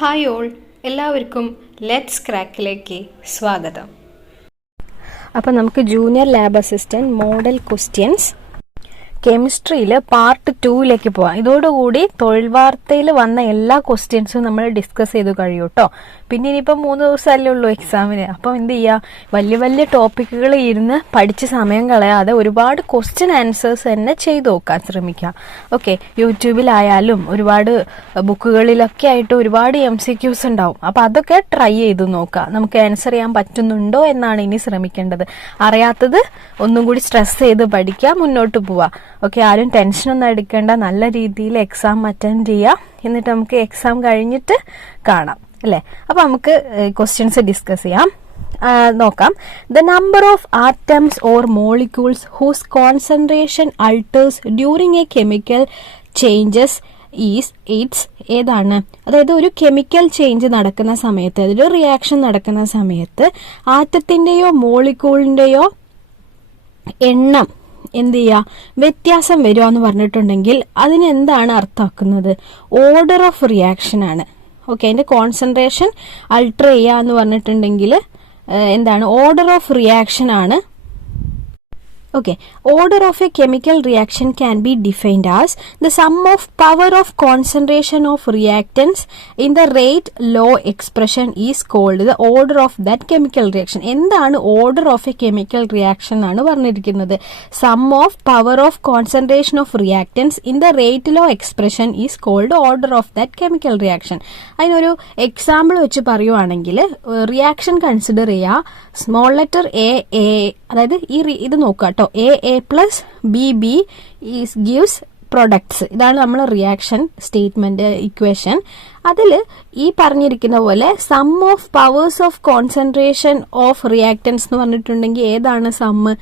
Hi all, എല്ലാവർക്കും let's ക്രാക്കിലേക്ക് സ്വാഗതം. അപ്പോൾ നമുക്ക് junior lab assistant model questions കെമിസ്ട്രിയിൽ പാർട്ട് 2ലേക്ക് പോവാം. ഇതോടുകൂടി തൊഴിൽ വാർത്തയിൽ വന്ന എല്ലാ ക്വസ്റ്റ്യൻസും നമ്മൾ ഡിസ്കസ് ചെയ്ത് കഴിയും കേട്ടോ. പിന്നെ ഇനിയിപ്പം 3 ദിവസമല്ലേ ഉള്ളൂ എക്സാമിന്. അപ്പം എന്ത് ചെയ്യുക, വലിയ വലിയ ടോപ്പിക്കുകൾ ഇരുന്ന് പഠിച്ച് സമയം കളയാതെ ഒരുപാട് ക്വസ്റ്റ്യൻ ആൻസേഴ്സ് തന്നെ ചെയ്ത് നോക്കാൻ ശ്രമിക്കുക. ഓക്കെ, യൂട്യൂബിലായാലും ഒരുപാട് ബുക്കുകളിലൊക്കെ ആയിട്ട് ഒരുപാട് MCQs ഉണ്ടാവും. അപ്പം അതൊക്കെ ട്രൈ ചെയ്ത് നോക്കുക. നമുക്ക് ആൻസർ ചെയ്യാൻ പറ്റുന്നുണ്ടോ എന്നാണ് ഇനി ശ്രമിക്കേണ്ടത്. അറിയാത്തത് ഒന്നും കൂടി സ്ട്രെസ് ചെയ്ത് പഠിക്കുക, മുന്നോട്ട് പോവുക. ഓക്കെ, ആരും ടെൻഷനൊന്നും എടുക്കേണ്ട, നല്ല രീതിയിൽ എക്സാം അറ്റൻഡ് ചെയ്യുക. എന്നിട്ട് നമുക്ക് എക്സാം കഴിഞ്ഞിട്ട് കാണാം അല്ലേ. അപ്പൊ നമുക്ക് ക്വസ്റ്റ്യൻസ് ഡിസ്കസ് ചെയ്യാം. നോക്കാം. The number of atoms or molecules whose concentration alters during a chemical changes is its ഏതാണ്? അതായത് ഒരു കെമിക്കൽ ചേഞ്ച് നടക്കുന്ന സമയത്ത്, അതൊരു റിയാക്ഷൻ നടക്കുന്ന സമയത്ത് ആറ്റത്തിന്റെയോ മോളിക്യൂളിന്റെയോ എണ്ണം എന്ത് ചെയ്യുക, വ്യത്യാസം വരുക എന്ന് പറഞ്ഞിട്ടുണ്ടെങ്കിൽ അതിന് എന്താണ് അർത്ഥമാക്കുന്നത്? ഓർഡർ ഓഫ് റിയാക്ഷൻ ആണ്. ഓക്കെ, അതിന്റെ കോൺസെൻട്രേഷൻ അൾട്ടർ ചെയ്യുക എന്ന് പറഞ്ഞിട്ടുണ്ടെങ്കിൽ എന്താണ്? ഓർഡർ ഓഫ് റിയാക്ഷൻ ആണ്. Okay, order of a chemical reaction can be defined as the sum of power of concentration of reactants in the rate law expression is called the order of that chemical reaction. എന്താണ് order of a chemical reaction ആണ് പറഞ്ഞിരിക്കുന്നത്. Sum of power of concentration of reactants in the rate law expression is called order of that chemical reaction. അതിനൊരു example വെച്ച് പറയുവാണെങ്കിൽ reaction consider ചെയ്യുക. Small letter A, അതായത് ഇത് നോക്കുക കേട്ടോ, A plus B gives products. ഇതാണ് നമ്മൾ റിയാക്ഷൻ സ്റ്റേറ്റ്മെന്റ് ഇക്വേഷൻ. അതിൽ ഈ പറഞ്ഞിരിക്കുന്ന പോലെ sum of powers of concentration of reactants എന്ന് പറഞ്ഞിട്ടുണ്ടെങ്കിൽ ഏതാണ് sum?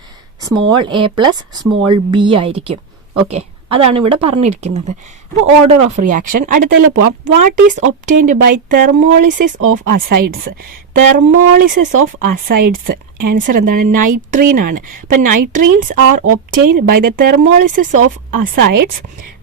Small A plus small B ആയിരിക്കും. ഓക്കെ, അതാണ് ഇവിടെ പറഞ്ഞിരിക്കുന്നത്. അപ്പോൾ ഓർഡർ ഓഫ് റിയാക്ഷൻ. അടുത്തതിൽ പോവാം. What is obtained by thermolysis of azides? Thermolysis of azides answer എന്താണ്? നൈട്രീൻ ആണ്. അപ്പൊ nitrenes are obtained by the thermolysis of azides.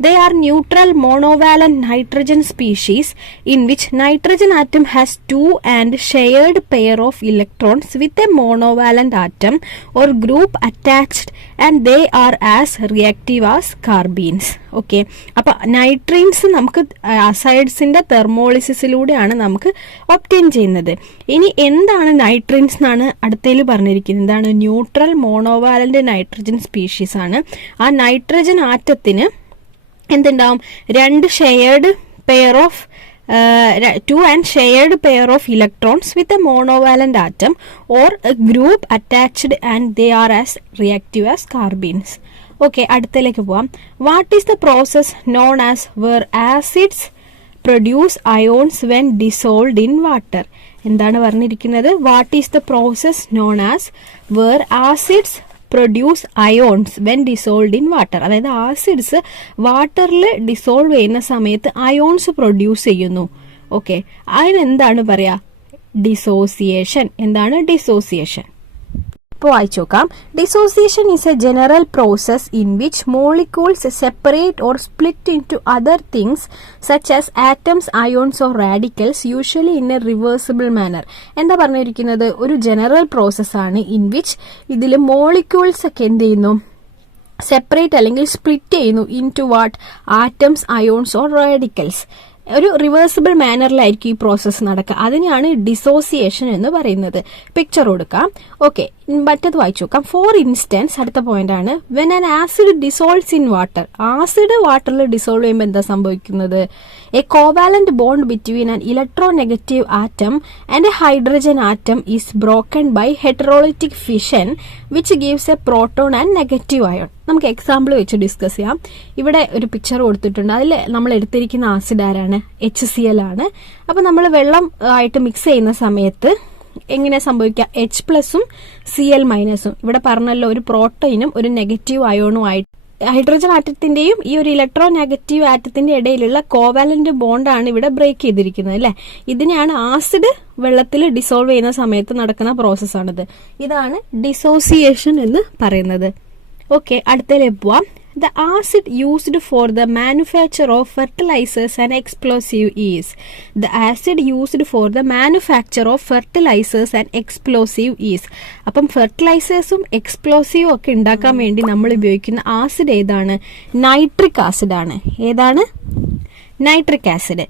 They are neutral monovalent nitrogen species in which nitrogen atom has 2 and shared pair of electrons with a monovalent atom or group attached and they are as reactive as carbenes. Okay, അപ്പൊ nitrenes നമുക്ക് അസൈഡ്സിന്റെ തെർമോളിസിസിലൂടെയാണ് നമുക്ക് obtain ചെയ്യുന്നത്. ഇനി എന്താണ് നൈട്രീൻസ് എന്നാണ് അടുത്തതിൽ പറഞ്ഞിരിക്കുന്നത്. എന്താണ്? ന്യൂട്രൽ മോണോവാലന്റ് നൈട്രജൻ സ്പീഷീസ് ആണ്. ആ നൈട്രജൻ ആറ്റത്തിന് എന്തുണ്ടാവും? 2 shared pair of 2 and shared pair of electrons with a monovalent atom or a group attached and they are as reactive as carbenes. Okay, അടുത്തതിലേക്ക് പോവാം. What is the process known as where acids produce ions when dissolved in water? എന്താണ് പറഞ്ഞിരിക്കുന്നത്? What is the process known as where acids produce ions when dissolved in water? അതായത് acids വാട്ടറിൽ dissolve ചെയ്യുന്ന സമയത്ത് ions produce ചെയ്യുന്നു. Okay, അതിനെന്താണ് പറയാ? Dissociation. എന്താണ് ഡിസോസിയേഷൻ? ഇപ്പോൾ വായിച്ചു നോക്കാം. Dissociation is a general process in which molecules separate or split into other things such as atoms, ions or radicals, usually in a reversible manner. എന്താ പറഞ്ഞിരിക്കുന്നത്? ഒരു ജനറൽ പ്രോസസ് ആണ് ഇൻ വിച്ച് ഇതിൽ molecules ഒക്കെ എന്ത് ചെയ്യുന്നു? Separate അല്ലെങ്കിൽ split ചെയ്യുന്നു into what? Atoms, ions or radicals. ഒരു റിവേഴ്സിബിൾ മാനറിലായിരിക്കും ഈ പ്രോസസ്സ് നടക്കുക. അതിനെയാണ് ഡിസോസിയേഷൻ എന്ന് പറയുന്നത്. പിക്ചർ കൊടുക്കാം. ഓക്കെ, മറ്റത് വായിച്ചു നോക്കാം. ഫോർ ഇൻസ്റ്റൻസ്, അടുത്ത പോയിന്റ് ആണ്. When an acid dissolves in water. Acid വാട്ടറിൽ ഡിസോൾവ് ചെയ്യുമ്പോൾ എന്താ സംഭവിക്കുന്നത്? A covalent bond between an electronegative atom and a hydrogen atom is broken by heterolytic fission which gives a proton and negative ion. നമുക്ക് example വെച്ച് discuss ചെയ്യാം. ഇവിടെ ഒരു picture കൊടുത്തിട്ടുണ്ട്. അതിൽ നമ്മൾ എടുത്തിരിക്കുന്ന ആസിഡ് ആരാണ്? HCl ആണ്. അപ്പൊ നമ്മൾ വെള്ളം ആയിട്ട് മിക്സ് ചെയ്യുന്ന സമയത്ത് എങ്ങനെ സംഭവിക്കുക? H+ഉം Cl-ഉം. ഇവിടെ പറഞ്ഞല്ലോ, ഒരു പ്രോട്ടോയിനും ഒരു നെഗറ്റീവ് അയോണും ആയിട്ട് ഹൈഡ്രജൻ ആറ്റത്തിന്റെയും ഈ ഒരു ഇലക്ട്രോ നെഗറ്റീവ് ആറ്റത്തിന്റെ ഇടയിലുള്ള കോവാലന്റ് ബോണ്ടാണ് ഇവിടെ ബ്രേക്ക് ചെയ്തിരിക്കുന്നത് അല്ലെ. ഇതിനെയാണ് ആസിഡ് വെള്ളത്തിൽ ഡിസോൾവ് ചെയ്യുന്ന സമയത്ത് നടക്കുന്ന പ്രോസസ്സാണിത്. ഇതാണ് ഡിസോസിയേഷൻ എന്ന് പറയുന്നത്. ഓക്കെ, അടുത്തതിലേക്ക് പോവാം. The acid used for the manufacture of fertilizers and explosive is. The acid used for the manufacture of fertilizers and explosive is. അപ്പം ഫെർട്ടിലൈസേഴ്സും എക്സ്പ്ലോസീവും ഒക്കെ ഉണ്ടാക്കാൻ വേണ്ടി നമ്മൾ ഉപയോഗിക്കുന്ന ആസിഡ് ഏതാണ്? നൈട്രിക് ആസിഡ് ആണ്. ഏതാണ്? Nitric acid.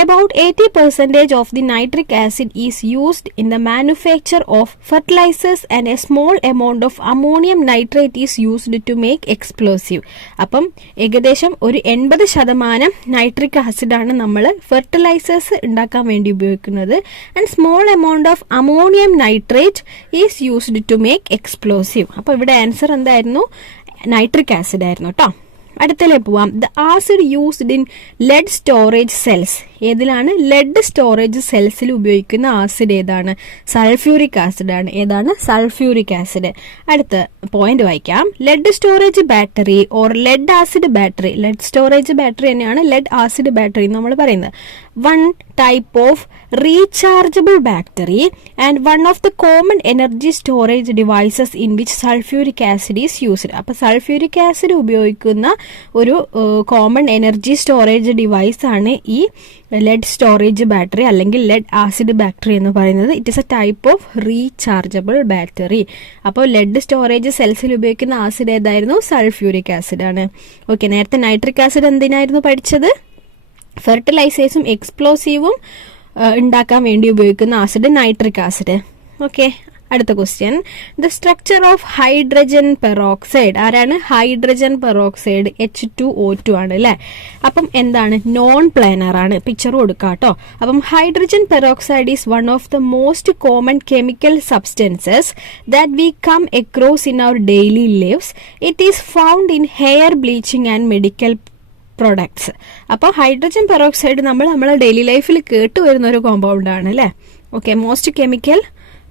About 80% of the nitric acid is used in the manufacture of fertilizers and a small amount of ammonium nitrate is used to make explosive. അപ്പം ഏകദേശം ഒരു 80% നൈട്രിക് ആസിഡാണ് നമ്മൾ ഫെർട്ടിലൈസേഴ്സ് ഉണ്ടാക്കാൻ വേണ്ടി ഉപയോഗിക്കുന്നത്. And small amount of ammonium nitrate is used to make explosive. അപ്പോൾ ഇവിടെ answer എന്തായിരുന്നു? നൈട്രിക് ആസിഡ് ആയിരുന്നു കേട്ടോ. അടുത്തല്ലേ പോവാം. The acid used in lead storage cells. ഏതിലാണ്? ലെഡ് സ്റ്റോറേജ് സെൽസിൽ ഉപയോഗിക്കുന്ന ആസിഡ് ഏതാണ്? സൾഫ്യൂരിക് ആസിഡ് ആണ്. ഏതാണ്? Sulphuric acid. അടുത്ത പോയിന്റ് വായിക്കാം. Lead storage battery or lead acid battery. Lead storage battery തന്നെയാണ് ലെഡ് ആസിഡ് ബാറ്ററി നമ്മൾ പറയുന്നത്. One type of rechargeable battery and one of the common energy storage devices in which sulphuric acid is used. അപ്പൊ sulphuric acid ഉപയോഗിക്കുന്ന ഒരു common energy storage device ആണ് ഈ lead storage battery അല്ലെങ്കിൽ lead acid battery എന്ന് പറയുന്നത്. It is A type of rechargeable battery. അപ്പോൾ lead storage സെൽസിൽ ഉപയോഗിക്കുന്ന ആസിഡ് ഏതായിരുന്നു? സൾഫ്യൂരിക് ആസിഡ് ആണ്. ഓക്കെ, നേരത്തെ നൈട്രിക് ആസിഡ് എന്തിനായിരുന്നു പഠിച്ചത്? ഫെർട്ടിലൈസേഴ്സും എക്സ്പ്ലോസീവും ഉണ്ടാക്കാൻ വേണ്ടി ഉപയോഗിക്കുന്ന ആസിഡ് നൈട്രിക് ആസിഡ്. ഓക്കെ, അടുത്ത question. The structure of hydrogen peroxide. ആരാണ്? ഹൈഡ്രജൻ പെറോക്സൈഡ് H2O2 ആണ് അല്ലെ. അപ്പം എന്താണ്? നോൺ പ്ലാനർ ആണ്. പിക്ചർ കൊടുക്കാം കേട്ടോ. അപ്പം hydrogen peroxide is one of the most common chemical substances that we come across in our daily lifes. It is found in hair bleaching and medical products. അപ്പോൾ hydrogen peroxide നമ്മളെ daily ലൈഫിൽ കേട്ടു വരുന്ന ഒരു compound ആണ് അല്ലേ. Okay, most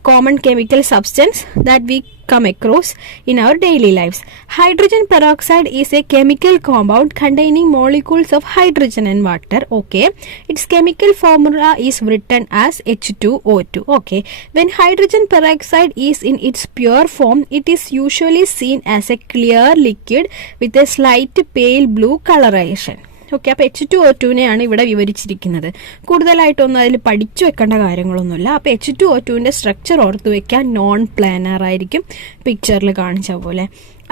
common chemical substance that we come across in our daily lives. Hydrogen peroxide is a chemical compound containing molecules of hydrogen and water. Okay, its chemical formula is written as H2O2. Okay, when hydrogen peroxide is in its pure form, it is usually seen as a clear liquid with a slight pale blue coloration. Okay, അപ്പോൾ H2O2നെയാണ് ഇവിടെ വിവരിച്ചിരിക്കുന്നത്. കൂടുതലായിട്ടൊന്നും അതിൽ പഠിച്ചു വെക്കേണ്ട കാര്യങ്ങളൊന്നുമില്ല. അപ്പോൾ H2O2ന്റെ structure ഓർത്ത് വെക്കാൻ നോൺ പ്ലാനർ ആയിരിക്കും, പിക്ചറിൽ കാണിച്ച പോലെ.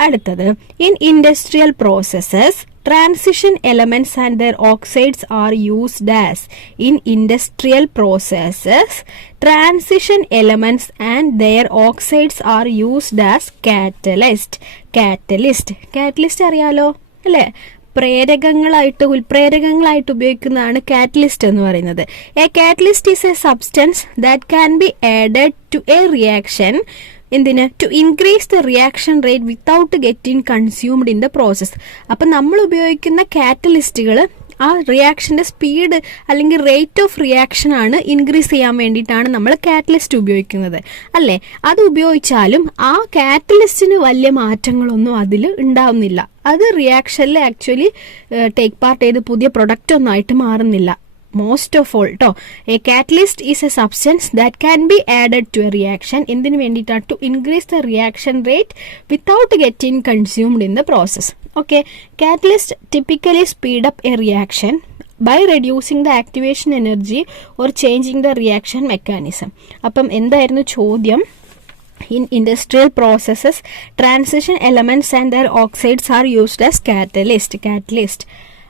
അടുത്തത്, in industrial processes transition elements and their oxides are used as. In industrial processes transition elements and their oxides are used as catalyst. Catalyst അറിയാലോ അല്ലേ? ഉൽപ്രേരകങ്ങളായിട്ട് ഉപയോഗിക്കുന്നതാണ് കാറ്റലിസ്റ്റ് എന്ന് പറയുന്നത്. A catalyst is a substance that can be added to a reaction. എന്തിന്? To increase the reaction rate without getting consumed in the process. അപ്പം നമ്മൾ ഉപയോഗിക്കുന്ന കാറ്റലിസ്റ്റുകൾ ആ റിയാക്ഷന്റെ സ്പീഡ് അല്ലെങ്കിൽ റേറ്റ് ഓഫ് റിയാക്ഷൻ ആണ് ഇൻക്രീസ് ചെയ്യാൻ വേണ്ടിയിട്ടാണ് നമ്മൾ കാറ്റലിസ്റ്റ് ഉപയോഗിക്കുന്നത് അല്ലേ. അത് ഉപയോഗിച്ചാലും ആ കാറ്റലിസ്റ്റിന് വലിയ മാറ്റങ്ങളൊന്നും അതിൽ ഉണ്ടാവുന്നില്ല. അത് റിയാക്ഷനിൽ ആക്ച്വലി ടേക്ക് പാർട്ട് ചെയ്ത് പുതിയ പ്രൊഡക്റ്റ് ഒന്നും ആയിട്ട് മാറുന്നില്ല. മോസ്റ്റ് ഓഫ് ഓൾ ട്ടോ, a catalyst is a substance that can be added to a reaction. എന്തിനു വേണ്ടിയിട്ടാണ്? To increase the reaction rate without getting consumed in the process. Okay, catalyst typically speed up a reaction by reducing the activation energy or changing the reaction mechanism. അപ്പം എന്തായിരുന്നു ചോദ്യം? In industrial processes, transition elements and their oxides are used as catalyst.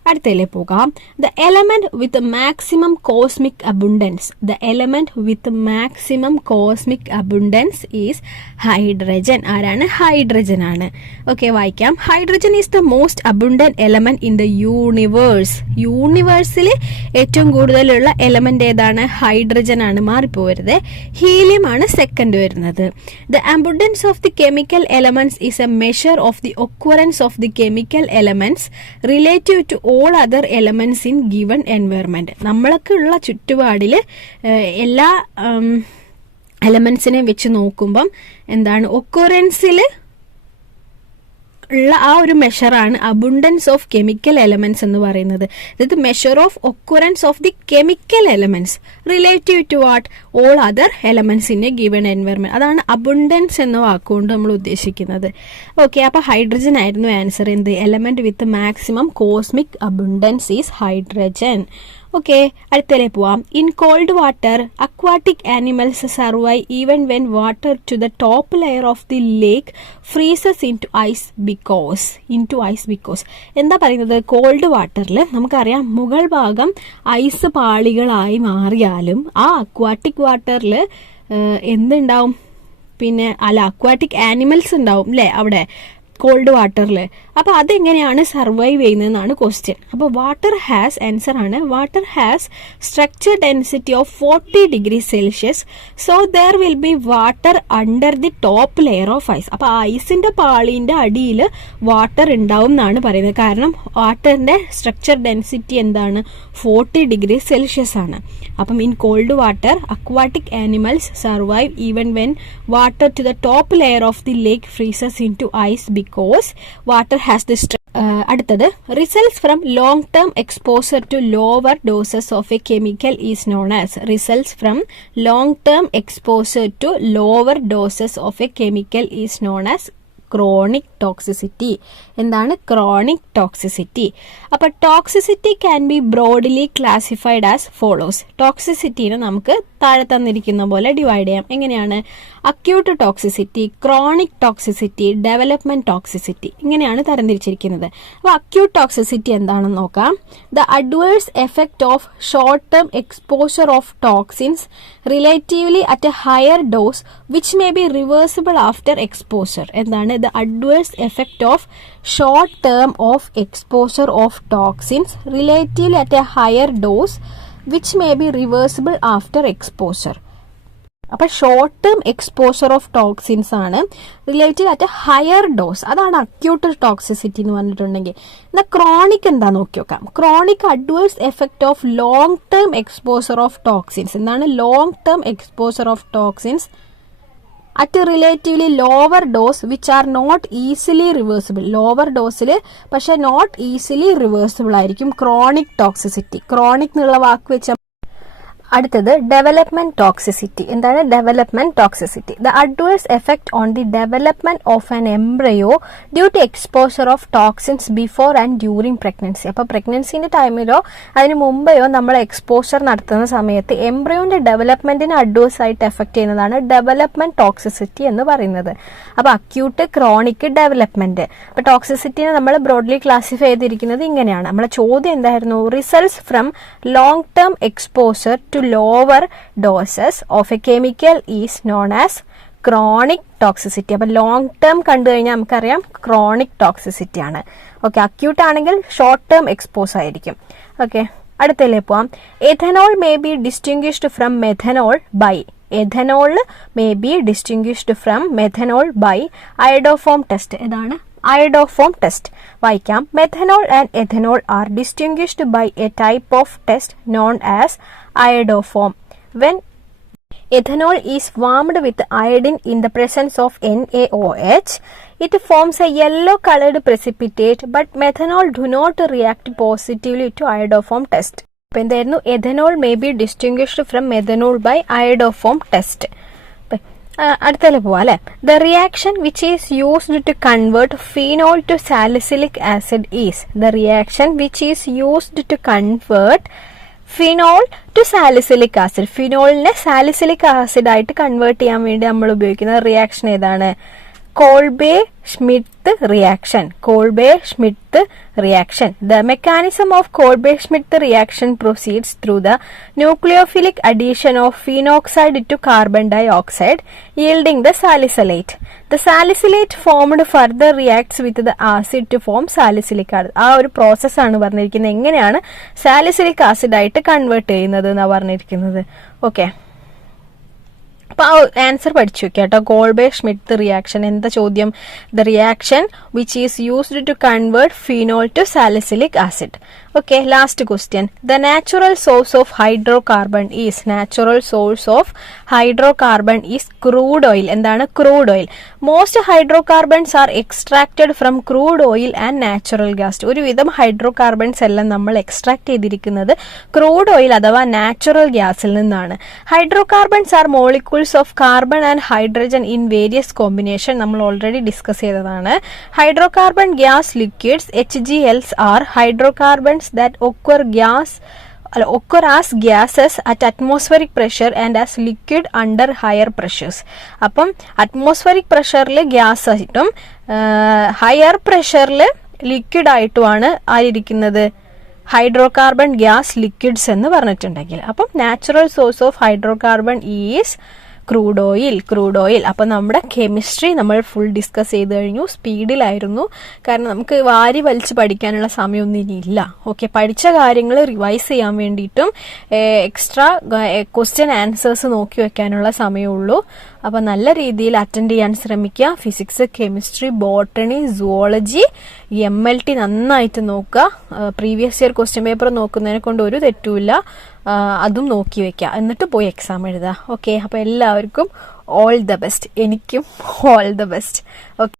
അടുത്തതിലെ പോകാം. The element with maximum cosmic abundance. The element with maximum cosmic abundance is hydrogen. ആരാണ്? Hydrogen ആണ്. Okay, വായിക്കാം. Hydrogen is the most abundant element in the universe. യൂണിവേഴ്സിൽ ഏറ്റവും കൂടുതലുള്ള element ഏതാണ്? Hydrogen ആണ്. മാറിപ്പോവരുത്. ഹീലിയം ആണ് സെക്കൻഡ് വരുന്നത്. The abundance of the chemical elements is a measure of the occurrence of the chemical elements relative to all other elements in given environment. നമ്മളൊക്കെ ഉള്ള ചുറ്റുപാടിൽ എല്ലാ എലമെന്റ്സിനെ വെച്ച് നോക്കുമ്പം എന്താണ്? ഒക്കറൻസിൽ ഉള്ള ആ ഒരു മെഷറാണ് അബുണ്ടൻസ് ഓഫ് കെമിക്കൽ എലമെന്റ്സ് എന്ന് പറയുന്നത്. അതായത് measure of occurrence of the chemical elements relative to what all other elements in a given environment. അതാണ് അബുണ്ടൻസ് എന്ന വാക്കുകൊണ്ട് നമ്മൾ ഉദ്ദേശിക്കുന്നത്. ഓക്കെ, അപ്പൊ ഹൈഡ്രജൻ ആയിരുന്നു ആൻസർ. എന്ത്? Element with maximum cosmic abundance is hydrogen. Okay, അടുത്തതിലേക്ക് പോവാം. In cold water aquatic animals survive even when water to the top layer of the lake freezes into ice because എന്താ പറയുന്നത്? Called വാട്ടറിൽ നമുക്കറിയാം മുകൾ ഭാഗം ice പാളികളായി മാറിയാലും ആ അക്വാട്ടിക് വാട്ടറിൽ എന്തുണ്ടാവും? പിന്നെ അക്വാട്ടിക് ആനിമൽസ് ഉണ്ടാവും അല്ലേ അവിടെ കോൾഡ് വാട്ടറിൽ. അപ്പൊ അതെങ്ങനെയാണ് സർവൈവ് ചെയ്യുന്നതെന്നാണ് ക്വസ്റ്റ്യൻ. അപ്പൊ വാട്ടർ ഹാസ്, ആൻസർ ആണ്, water has structure density of 40 degree Celsius. So there will be water under the top layer of ice. അപ്പൊ ഐസിന്റെ പാളിന്റെ അടിയിൽ വാട്ടർ ഉണ്ടാവും എന്നാണ് പറയുന്നത്. കാരണം വാട്ടറിന്റെ സ്ട്രക്ചർ ഡെൻസിറ്റി എന്താണ്? 40 ഡിഗ്രി സെൽഷ്യസ് ആണ്. അപ്പം in cold water aquatic animals survive even when water to the top layer of the lake freezes into ice because water has the അടുത്തത് results from long term exposure to lower doses of a chemical is known as. Results from long term exposure to lower doses of a chemical is known as chronic toxicity. എന്താണ് chronic toxicity? അപ്പൊ toxicity can be broadly classified as follows. ടോക്സിസിറ്റിനെ നമുക്ക് താഴെ തന്നിരിക്കുന്ന പോലെ divide ചെയ്യാം. എങ്ങനെയാണ്? Acute toxicity, chronic toxicity, development toxicity, ഇങ്ങനെയാണ് തരംതിരിച്ചിരിക്കുന്നത്. അപ്പൊ അക്യൂട്ട് ടോക്സിസിറ്റി എന്താണെന്ന് നോക്കാം. The adverse effect of short term exposure of toxins relatively at a higher dose which may be reversible after exposure. എന്താണ്? The adverse effect of short term of exposure of toxins relatively at a higher dose which may be reversible after exposure. അപ്പൊ short term exposure of toxins ആണ് related at higher dose. അതാണ് acute toxicity എന്ന് പറഞ്ഞിട്ടുണ്ടെങ്കിൽ. എന്നാൽ chronic എന്താ നോക്കി നോക്കാം. Chronic adverse effect of long term exposure of toxins. എന്താണ് long term exposure of toxins at relatively lower dose which are not easily reversible. Lower ഡോസിൽ പക്ഷെ നോട്ട് ഈസിലി റിവേഴ്സിബിൾ ആയിരിക്കും ക്രോണിക് ടോക്സിസിറ്റി. ക്രോണിക് എന്നുള്ള വാക്ക് വെച്ച അടുത്തത് ഡെവലപ്മെന്റ് ടോക്സിസിറ്റി. എന്താണ് development toxicity? The adverse effect on the development of an embryo due to exposure of toxins before and during pregnancy. അപ്പൊ പ്രഗ്നൻസിന്റെ ടൈമിലോ അതിന് മുമ്പെയോ നമ്മൾ എക്സ്പോഷർ നടത്തുന്ന സമയത്ത് എംബ്രയോന്റെ ഡെവലപ്മെന്റിന് അഡ്വേഴ്സ് ആയിട്ട് എഫക്ട് ചെയ്യുന്നതാണ് ഡെവലപ്മെന്റ് ടോക്സിസിറ്റി എന്ന് പറയുന്നത്. അപ്പൊ അക്യൂട്ട്, ക്രോണിക്, ഡെവലപ്മെന്റ്. അപ്പൊ ടോക്സിസിറ്റിനെ നമ്മൾ ബ്രോഡ്ലി ക്ലാസിഫൈ ചെയ്തിരിക്കുന്നത് ഇങ്ങനെയാണ്. നമ്മളെ ചോദ്യം എന്തായിരുന്നു? Results from long term exposure to lower doses of a chemical is known as chronic toxicity. അപ്പൊ ലോങ് ടേം കണ്ടു കഴിഞ്ഞാൽ നമുക്കറിയാം ക്രോണിക് ടോക്സിസിറ്റി ആണ്. ഓക്കെ, അക്യൂട്ട് ആണെങ്കിൽ ഷോർട്ട് ടേം എക്സ്പോസ് ആയിരിക്കും. ഓക്കെ, അടുത്തതിലേക്ക് പോവാം. Ethanol may be distinguished from methanol by. Ethanol may be distinguished from methanol by iodoform test. ഏതാണ്? Iodoform test. വായിക്കാം. Methanol and ethanol are distinguished by a type of test known as iodoform. When ethanol is warmed with iodine in the presence of NaOH, it forms a yellow colored precipitate, but methanol do not react positively to iodoform test. അപ്പോൾ എന്തായിരുന്നു? ethanol may be distinguished from methanol by iodoform test. അടുത്തതിൽ പോവാം അല്ലെ. The reaction which is used to convert phenol to salicylic acid is. The reaction which is used to convert phenol to salicylic acid. ഫിനോളിനെ salicylic acid ആയിട്ട് convert ചെയ്യാൻ വേണ്ടി നമ്മൾ ഉപയോഗിക്കുന്ന reaction ഏതാണ്? Kolbe Schmitt reaction. Kolbe Schmitt reaction. The mechanism of Kolbe Schmitt reaction proceeds through the nucleophilic addition of phenoxide to carbon dioxide yielding the salicylate. The salicylate formed further reacts with the acid to form salicylic acid. ആ ഒരു process ആണ് പറഞ്ഞിരിക്കുന്നത്. എങ്ങനെയാണ് salicylic acid ആയിട്ട് convert ചെയ്യുന്നത് എന്നാണ് പറഞ്ഞിരിക്കുന്നത്. Okay, അപ്പൊ ആ ആൻസർ പഠിച്ചു വെക്കാം കേട്ടോ. Kolbe Schmitt reaction. എന്താ ചോദ്യം? The reaction which is used to convert phenol to salicylic acid. Okay, last question. The natural source of hydrocarbon is crude oil. എന്താണ് crude oil? Most hydrocarbons are extracted from crude oil and natural gas. ഒരുവിധം hydrocarbons എല്ലാം നമ്മൾ extract ചെയ്തിരിക്കുന്നത് crude oil അഥവാ natural ഗ്യാസിൽ നിന്നാണ്. Hydrocarbons are molecules of carbon and hydrogen in various combination. നമ്മൾ already discuss ചെയ്തതാണ്. Hydrocarbon gas liquids HGLs are hydrocarbons that occur as gases at atmospheric pressure and as liquid under higher pressures. അപ്പം atmospheric പ്രഷറിൽ gas ആയിട്ടും higher പ്രഷറിൽ liquid ആയിട്ടുമാണ് ആയിരിക്കുന്നത് hydrocarbon gas liquids എന്ന് പറഞ്ഞിട്ടുണ്ടെങ്കിൽ. അപ്പം natural source of hydrocarbon is crude oil. അപ്പം നമ്മുടെ chemistry നമ്മൾ full discuss ചെയ്ത് കഴിഞ്ഞു. സ്പീഡിലായിരുന്നു, കാരണം നമുക്ക് വാരി വലിച്ച് പഠിക്കാനുള്ള സമയമൊന്നും ഇനിയില്ല. ഓക്കെ, പഠിച്ച കാര്യങ്ങൾ റിവൈസ് ചെയ്യാൻ വേണ്ടിയിട്ടും എക്സ്ട്രാ ക്വസ്റ്റ്യൻ ആൻസേഴ്സ് നോക്കി വെക്കാനുള്ള സമയമുള്ളൂ. അപ്പം നല്ല രീതിയിൽ അറ്റൻഡ് ചെയ്യാൻ ശ്രമിക്കുക. Physics, chemistry, botany, zoology, MLT നന്നായിട്ട് നോക്കുക. പ്രീവിയസ് ഇയർ ക്വസ്റ്റ്യൻ പേപ്പർ നോക്കുന്നതിനെ കൊണ്ട് ഒരു തെറ്റുമില്ല. അതും നോക്കി വെക്കുക, എന്നിട്ട് പോയി എക്സാം എഴുതുക. ഓക്കെ, അപ്പോൾ എല്ലാവർക്കും ഓൾ ദ ബെസ്റ്റ്. എനിക്കും ഓൾ ദ ബെസ്റ്റ്. ഓക്കെ.